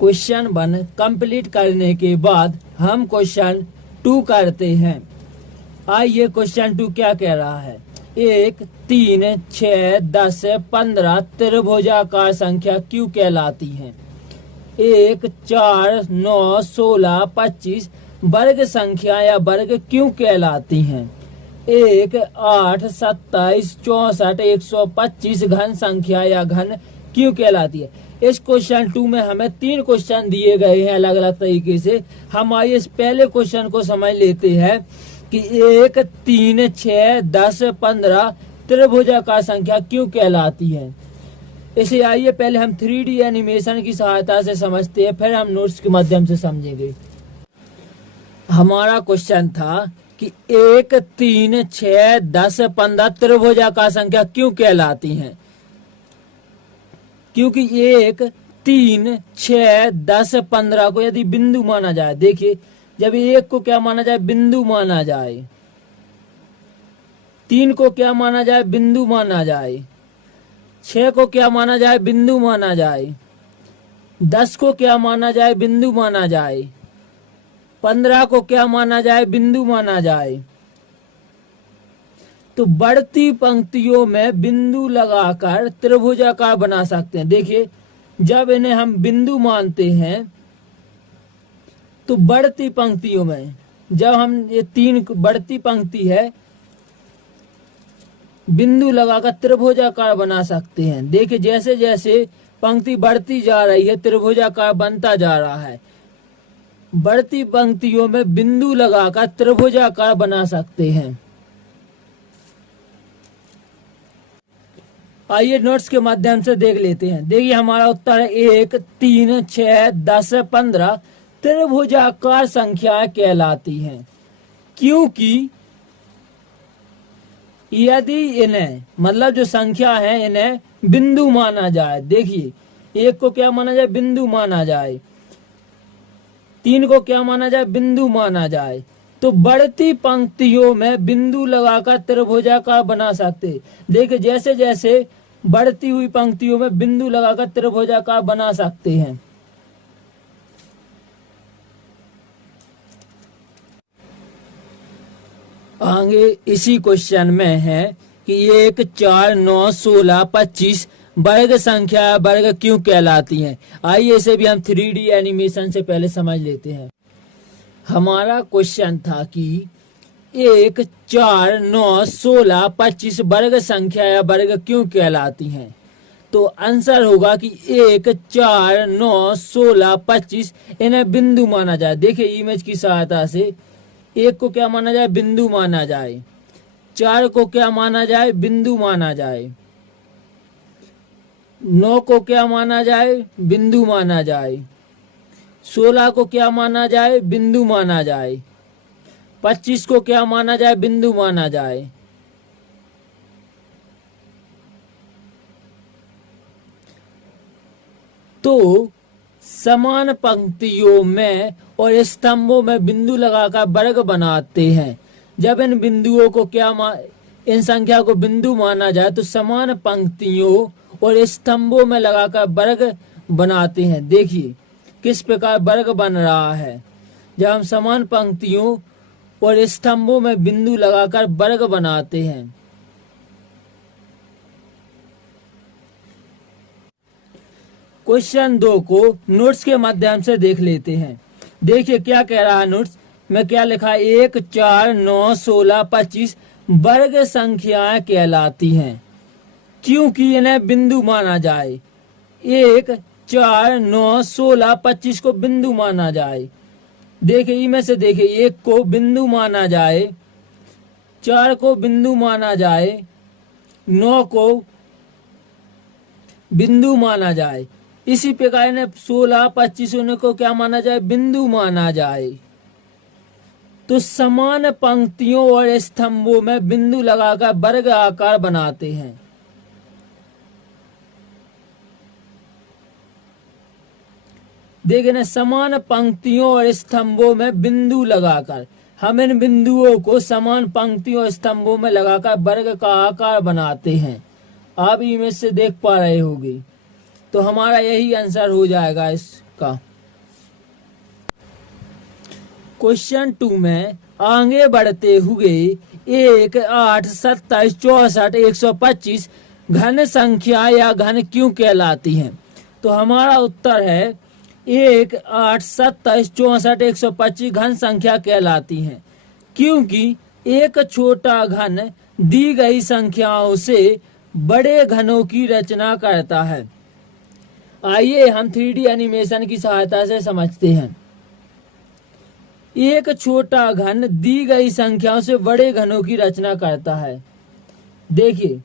Question 1 complete करने के बाद हम क्वेश्चन 2 करते हैं। आइए क्वेश्चन 2 क्या कह रहा है। 1, 3, 6, 10, 15 त्रिभुजाकार संख्या क्यों कहलाती है। 1, 4, 9, 16, 25 वर्ग संख्या या वर्ग क्यों कहलाती हैं। 1, 8, 27, 64, 125 घन संख्या या घन क्यों कहलाती है। इस क्वेश्चन 2 में हमें 3 क्वेश्चन दिए गए हैं अलग अलग तरीके से। हम आइए इस पहले क्वेश्चन को समझ लेते हैं कि 1, 3, 6, 10, 15 त्रिभुजाकार संख्या क्यों कहलाती है। इसे आइए पहले हम 3D एनिमेशन की सहायता से समझते हैं, फिर हम नोट्स के माध्यम से समझेंगे। हमारा क्वेश्चन था कि 1, 3, 6, 10, 15 त्रिभुजाकार संख्या क्यों कहलाती हैं। क्योंकि 1, 3, 6, 10, 15 को यदि बिंदु माना जाए, देखिए जब 1 को क्या माना जाए, बिंदु माना जाए। 3 को क्या माना जाए, बिंदु माना जाए। 6 को क्या माना जाए, बिंदु माना जाए। 10 को क्या माना जाए, बिंदु माना जाए। 15 को क्या माना जाए, बिंदु माना जाए। तो बढ़ती पंक्तियों में बिंदु लगाकर त्रिभुजाकार बना सकते हैं। देखिए जब इन्हें हम बिंदु मानते हैं तो बढ़ती पंक्तियों में, जब हम ये 3 बढ़ती पंक्ति है, बिंदु लगाकर त्रिभुजाकार बना सकते हैं। देखिए जैसे जैसे पंक्ति बढ़ती जा रही है त्रिभुजाकार बनता जा रहा है। बढ़ती पंक्तियों में बिंदु लगाकर त्रिभुजाकार बना सकते हैं। आइए नोट्स के माध्यम से देख लेते हैं। देखिए हमारा उत्तर है 1, 3, 6, 10, 15 त्रिभुजाकार संख्या कहलाती हैं। क्योंकि यदि इन्हें मतलब जो संख्या है इन्हें बिंदु माना जाए। देखिए 1 को क्या माना जाए, बिंदु माना जाए। 3 को क्या माना जाए, बिंदु माना जाए। तो बढ़ती पंक्तियों में बिंदु लगाकर त्रिभुजाकार बना सकते। देखिए जैसे जैसे बढ़ती हुई पंक्तियों में बिंदु लगाकर त्रिभुजाकार बना सकते हैं। आगे इसी क्वेश्चन में है कि 1, 4, 9, 16, 25 वर्ग संख्या वर्ग क्यों कहलाती हैं। आइए इसे भी हम 3D एनिमेशन से पहले समझ लेते हैं। हमारा क्वेश्चन था कि 1, 4, 9, 16, 25 वर्ग संख्या या वर्ग क्यों कहलाती हैं। तो आंसर होगा कि 1, 4, 9, 16, 25 इन्हें बिंदु माना जाए। देखिए इमेज की सहायता से 1 को क्या माना जाए, बिंदु माना जाए। 4 को क्या माना जाए, बिंदु माना जाए। 9 को क्या माना जाए, बिंदु माना जाए। 16 को क्या माना जाए, बिंदु माना जाए। 25 को क्या माना जाए, बिंदु माना जाए। तो समान पंक्तियों में और स्तंभों में बिंदु लगाकर वर्ग बनाते हैं। जब इन बिंदुओं को इन संख्या को बिंदु माना जाए तो समान पंक्तियों और स्तंभों में लगाकर वर्ग बनाते हैं। देखिए किस प्रकार वर्ग बन रहा है। जब हम समान पंक्तियों और स्तंभों में बिंदु लगाकर वर्ग बनाते हैं। क्वेश्चन 2 को नोट्स के माध्यम से देख लेते हैं। देखिए क्या कह रहा है नोट्स में, क्या लिखा है। 1, 4, 9, 16, 25 वर्ग संख्याएं कहलाती हैं क्योंकि इन्हें बिंदु माना जाए। 1, 4, 9, 16, 25 को बिंदु माना जाए। देखिए इनमें से देखिए 1 को बिंदु माना जाए, 4 को बिंदु माना जाए, 9 को बिंदु माना जाए। इसी प्रकार ने 16, 25 को क्या माना जाए, बिंदु माना जाए। तो समान पंक्तियों और स्तंभों में बिंदु लगाकर वर्ग आकार बनाते हैं। देखिए समान पंक्तियों और स्तंभों में बिंदु लगाकर हम इन बिंदुओं को समान पंक्तियों और स्तंभों में लगाकर वर्ग का आकार बनाते हैं। आप इमेज से देख पा रहे होंगे। तो हमारा यही आंसर हो जाएगा इसका। क्वेश्चन 2 में आगे बढ़ते हुए 1, 8, 27, 64, 125 घन संख्या या घन क्यों कहलाती हैं? तो हमारा उत्तर है 1, 8, 27, 64, 125 घन संख्या कहलाती हैं, क्योंकि एक छोटा घन दी गई संख्याओं से बड़े घनों की रचना करता है। आइए हम 3D एनिमेशन की सहायता से समझते हैं। एक छोटा घन दी गई संख्याओं से बड़े घनों की रचना करता है। देखिए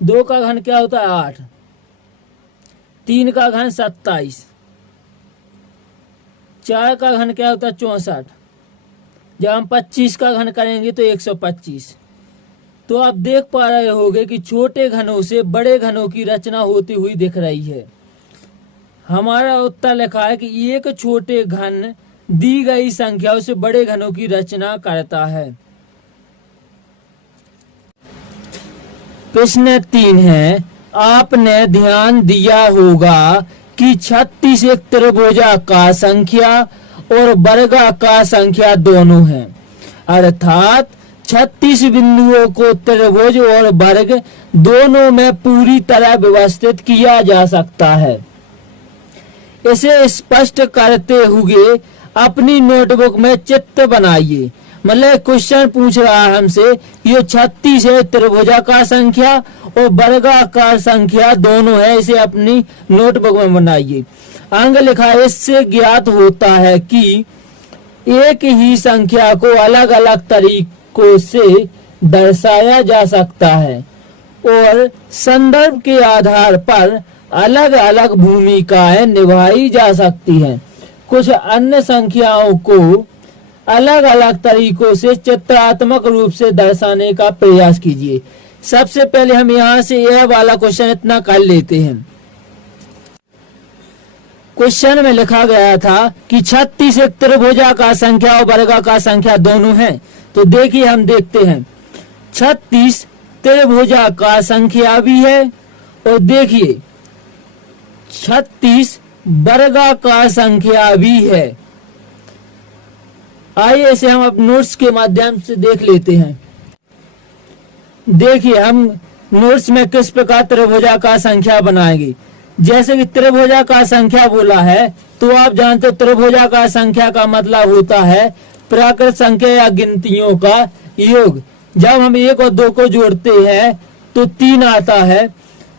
2 का घन क्या होता है 8, 3 का घन 27, 4 का घन क्या होता है 64, जब हम 25 का घन करेंगे तो 125। तो आप देख पा रहे होंगे कि छोटे घनों से बड़े घनों की रचना होती हुई दिख रही है। हमारा उत्तर लिखा है कि एक छोटे घन दी गई संख्याओं से बड़े घनों की रचना करता है। प्रश्न 3 है, आपने ध्यान दिया होगा कि 36 एक त्रिभुजाकार संख्या और वर्गाकार संख्या दोनों हैं, अर्थात 36 बिंदुओं को त्रिभुज और वर्ग दोनों में पूरी तरह व्यवस्थित किया जा सकता है। इसे स्पष्ट करते हुए अपनी नोटबुक में चित्र बनाइए। मतलब क्वेश्चन पूछ रहा है हमसे, ये 36 है त्रिभुजाकार संख्या और वर्गाकार संख्या दोनों है, इसे अपनी नोटबुक में बनाइए। अंग लिखा है, इससे ज्ञात होता है कि एक ही संख्या को अलग अलग तरीकों से दर्शाया जा सकता है और संदर्भ के आधार पर अलग अलग भूमिकाएं निभाई जा सकती हैं। कुछ अन्य संख्याओं को अलग अलग तरीकों से चित्रात्मक रूप से दर्शाने का प्रयास कीजिए। सबसे पहले हम यहाँ से यह वाला क्वेश्चन इतना कर लेते हैं। क्वेश्चन में लिखा गया था कि 36 एक त्रिभुजाकार संख्या और वर्गाकार संख्या दोनों हैं। तो देखिए हम देखते हैं, 36 त्रिभुजाकार संख्या भी है और देखिए 36 वर्गाकार संख्या भी है। आइए इसे हम अब नोट्स के माध्यम से देख लेते हैं। देखिए हम नोट्स में किस प्रकार त्रिभुजाकार संख्या बनाएंगे। जैसे कि त्रिभुजाकार संख्या बोला है तो आप जानते हो त्रिभुजाकार संख्या का मतलब होता है प्राकृत संख्या या गिनतियों का योग। जब हम 1 और 2 को जोड़ते हैं तो 3 आता है।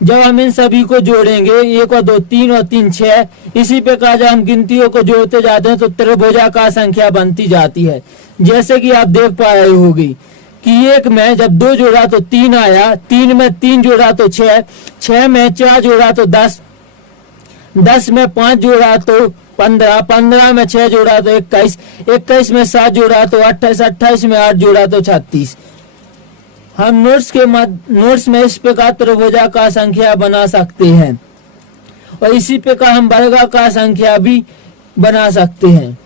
जब हम इन सभी को जोड़ेंगे 1 और 2, 3 और 3 6, इसी प्रकार जब हम गिनतियों को जोड़ते जाते हैं तो त्रिभुजाकार संख्या बनती जाती है। जैसे कि आप देख पा रहे होगी कि 1 में जब 2 जोड़ा तो 3 आया, 3 में 3 जोड़ा तो 6, 6 में 4 जोड़ा तो 10, 10 में 5 जोड़ा तो 15, 15 में 6 जोड़ा तो 21, 21 में 7 जोड़ा तो 28, 28 में 8 जोड़ा तो 36। हम नोट्स में इस प्रकार त्रिभुजाकार संख्या बना सकते हैं और इसी प्रकार हम वर्गाकार संख्या भी बना सकते हैं।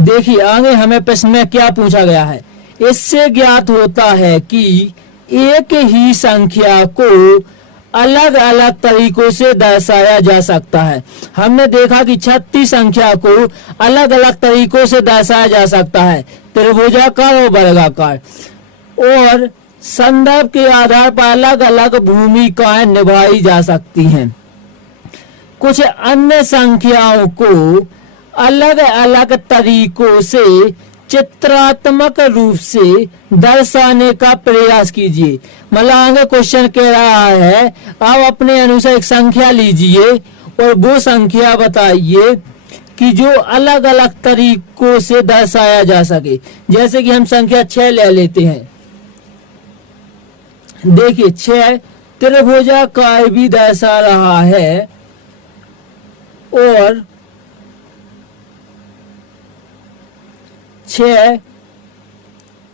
देखिए आगे हमें प्रश्न में क्या पूछा गया है। इससे ज्ञात होता है कि एक ही संख्या को अलग अलग तरीकों से दर्शाया जा सकता है। हमने देखा कि 36 संख्या को अलग अलग तरीकों से दर्शाया जा सकता है, त्रिभुजाकार और वर्गाकार, और संदर्भ के आधार पर अलग अलग भूमिकाएं निभाई जा सकती हैं। कुछ अन्य संख्याओं को अलग अलग तरीकों से चित्रात्मक रूप से दर्शाने का प्रयास कीजिए। मतलब आगे क्वेश्चन कह रहा है आप अपने अनुसार एक संख्या लीजिए और वो संख्या बताइए कि जो अलग अलग तरीकों से दर्शाया जा सके। जैसे कि हम संख्या 6 ले लेते हैं। देखिए 6 त्रिभुजाकार भी दर्शा रहा है और 6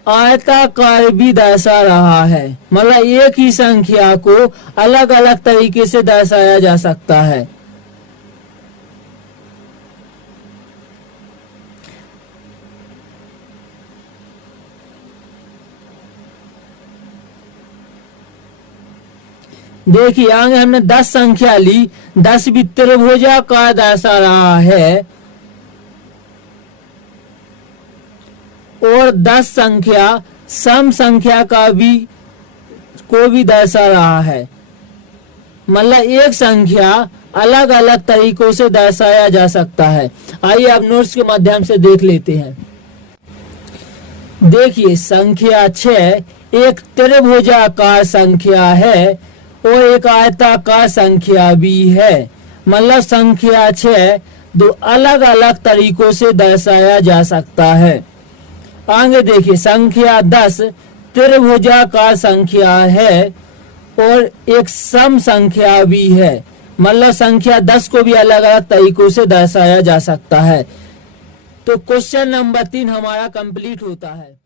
आयताकार भी दर्शा रहा है। मतलब एक ही संख्या को अलग अलग तरीके से दर्शाया जा सकता है। देखिए आगे हमने 10 संख्या ली, 10 भी त्रिभुजाकार दर्शा रहा है और 10 संख्या सम संख्या को भी दर्शा रहा है। मतलब एक संख्या अलग अलग तरीकों से दर्शाया जा सकता है। आइए अब नोट्स के माध्यम से देख लेते हैं। देखिए, संख्या 6 एक त्रिभुजाकार संख्या है और एक आयताकार संख्या भी है। मतलब संख्या 6 दो अलग अलग तरीकों से दर्शाया जा सकता है। आगे देखिए, संख्या 10 त्रिभुजाकार संख्या है और एक सम संख्या भी है। मतलब संख्या 10 को भी अलग अलग तरीकों से दर्शाया जा सकता है। तो क्वेश्चन नंबर 3 हमारा कंप्लीट होता है।